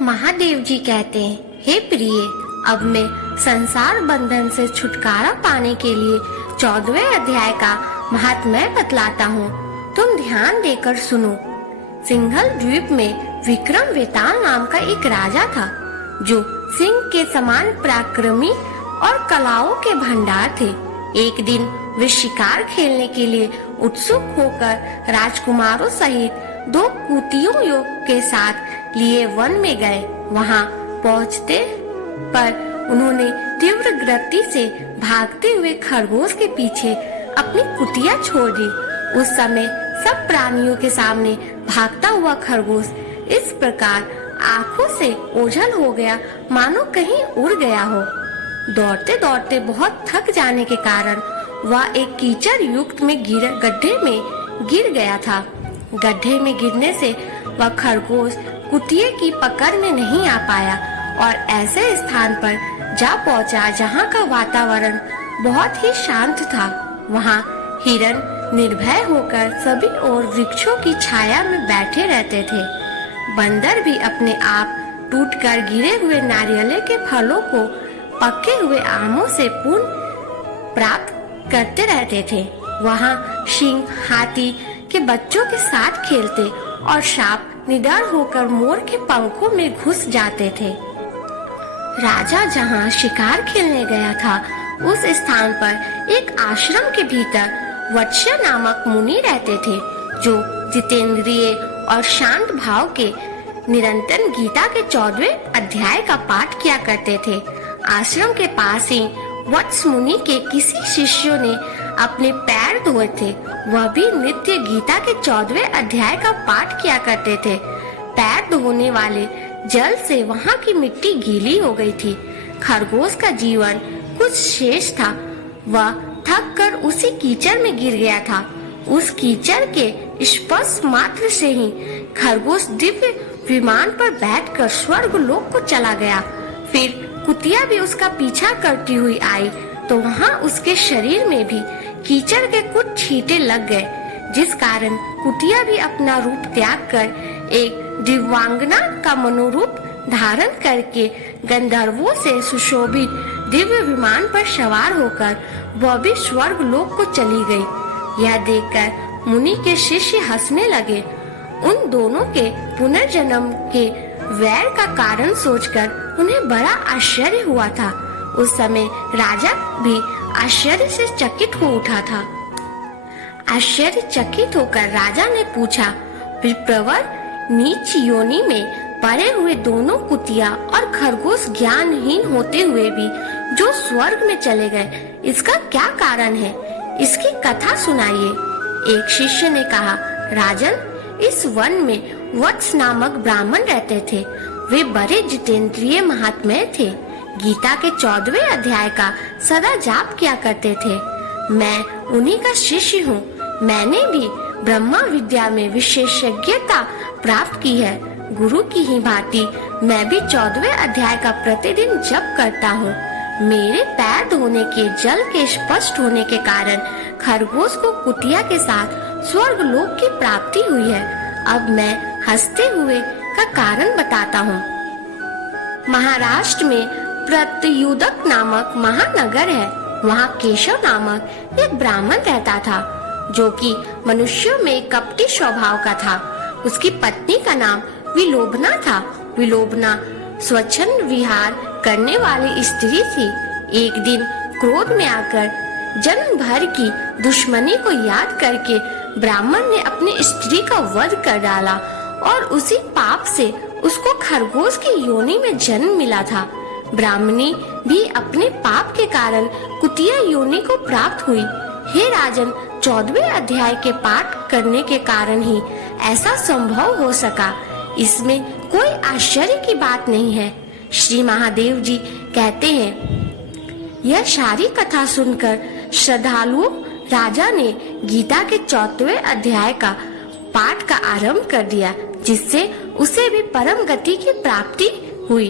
महादेव जी कहते हैं, हे प्रिय, अब मैं संसार बंधन से छुटकारा पाने के लिए 14वें अध्याय का महात्म्य बतलाता हूँ। तुम ध्यान देकर सुनो। सिंघल द्वीप में विक्रम वेताल नाम का एक राजा था, जो सिंह के समान पराक्रमी और कलाओं के भंडार थे। एक दिन वे शिकार खेलने के लिए उत्सुक होकर राजकुमारों सहित 2 कुतियों के साथ लिए वन में गए। वहां पहुंचते पर उन्होंने तीव्र गति से भागते हुए खरगोश के पीछे अपनी कुटिया छोड़ दी। उस समय सब प्राणियों के सामने भागता हुआ खरगोश इस प्रकार आंखों से ओझल हो गया मानो कहीं उड़ गया हो। दौड़ते दौड़ते बहुत थक जाने के कारण वह एक कीचड़ युक्त गड्ढे में गिर गया था। गड्ढे में गिरने से वह खरगोश कुटिया की पकड़ में नहीं आ पाया और ऐसे स्थान पर जा पहुंचा जहां का वातावरण बहुत ही शांत था। वहां हिरन निर्भय होकर सभी ओर वृक्षों की छाया में बैठे रहते थे। बंदर भी अपने आप टूटकर गिरे हुए नारियल के फलों को पके हुए आमों से पुण्य प्राप्त करते रहते थे। वहां सिंह हाथी के बच्चों के साथ खेलते और सांप निडर होकर मोर के पंखों में घुस जाते थे। राजा जहां शिकार खेलने गया था, उस स्थान पर एक आश्रम के भीतर वत्स्य नामक मुनि रहते थे, जो जितेंद्रिय और शांत भाव के निरंतर गीता के 14वें अध्याय का पाठ किया करते थे। आश्रम के पास ही वत्स मुनि के किसी शिष्यों ने अपने पैर धोए थे। वह भी नित्य गीता के 14वें अध्याय का पाठ किया करते थे। पैर धोने वाले जल से वहां की मिट्टी गीली हो गई थी। खरगोश का जीवन कुछ शेष था। वह थक कर उसी कीचड़ में गिर गया था। उस कीचड़ के स्पर्श मात्र से ही खरगोश दिव्य विमान पर बैठकर स्वर्ग लोक को चला गया। फिर कुतिया भी उसका पीछा करती हुई आई तो वहां उसके शरीर में भी कीचड़ के कुछ छींटे लग गए, जिस कारण कुतिया भी अपना रूप त्याग कर एक दिव्यांगना का मनोरूप धारण करके गंधर्वों से सुशोभित दिव्य विमान पर सवार होकर वह भी स्वर्ग लोक को चली गई। यह देखकर मुनि के शिष्य हंसने लगे। उन दोनों के पुनर्जन्म के वैर का कारण सोचकर उन्हें बड़ा आश्चर्य हुआ था। उस समय राजा भी आश्चर्य से चकित हो उठा था। आश्चर्यचकित होकर राजा ने पूछा, विप्रवर, नीच योनि में पड़े हुए दोनों कुतिया और खरगोश ज्ञानहीन होते हुए भी जो स्वर्ग में चले गए, इसका क्या कारण है? इसकी कथा सुनाइए। एक शिष्य ने कहा, राजन, इस वन में वत्स नामक ब्राह्मण रहते थे। वे बड़े जितेंद्रिय महात्मा थे। गीता के 14वें अध्याय का सदा जाप किया करते थे। मैं उन्हीं का शिष्य हूँ। मैंने भी ब्रह्मा विद्या में विशेषज्ञता प्राप्त की है। गुरु की ही भांति मैं भी 14वें अध्याय का प्रतिदिन जप करता हूँ। मेरे पैर धोने के जल के स्पष्ट होने के कारण खरगोश को कुतिया के साथ स्वर्ग लोक की प्राप्ति हुई है। अब मैं हंसते हुए का कारण बताता हूँ। महाराष्ट्र में प्रत्युदक नामक महानगर है। वहाँ केशव नामक एक ब्राह्मण रहता था, जो कि मनुष्यों में कपटी स्वभाव का था। उसकी पत्नी का नाम विलोबना था। विलोबना स्वच्छंद विहार करने वाली स्त्री थी। एक दिन क्रोध में आकर जन्म भर की दुश्मनी को याद करके ब्राह्मण ने अपनी स्त्री का वध कर डाला और उसी पाप से उसको खरगोश की योनि में जन्म मिला था। ब्राह्मणी भी अपने पाप के कारण कुतिया योनि को प्राप्त हुई। हे राजन, 14वें अध्याय के पाठ करने के कारण ही ऐसा संभव हो सका। इसमें कोई आश्चर्य की बात नहीं है। श्री महादेव जी कहते हैं, यह सारी कथा सुनकर श्रद्धालुओं राजा ने गीता के 14वें अध्याय का पाठ का आरंभ कर दिया, जिससे उसे भी परम गति की प्राप्ति हुई।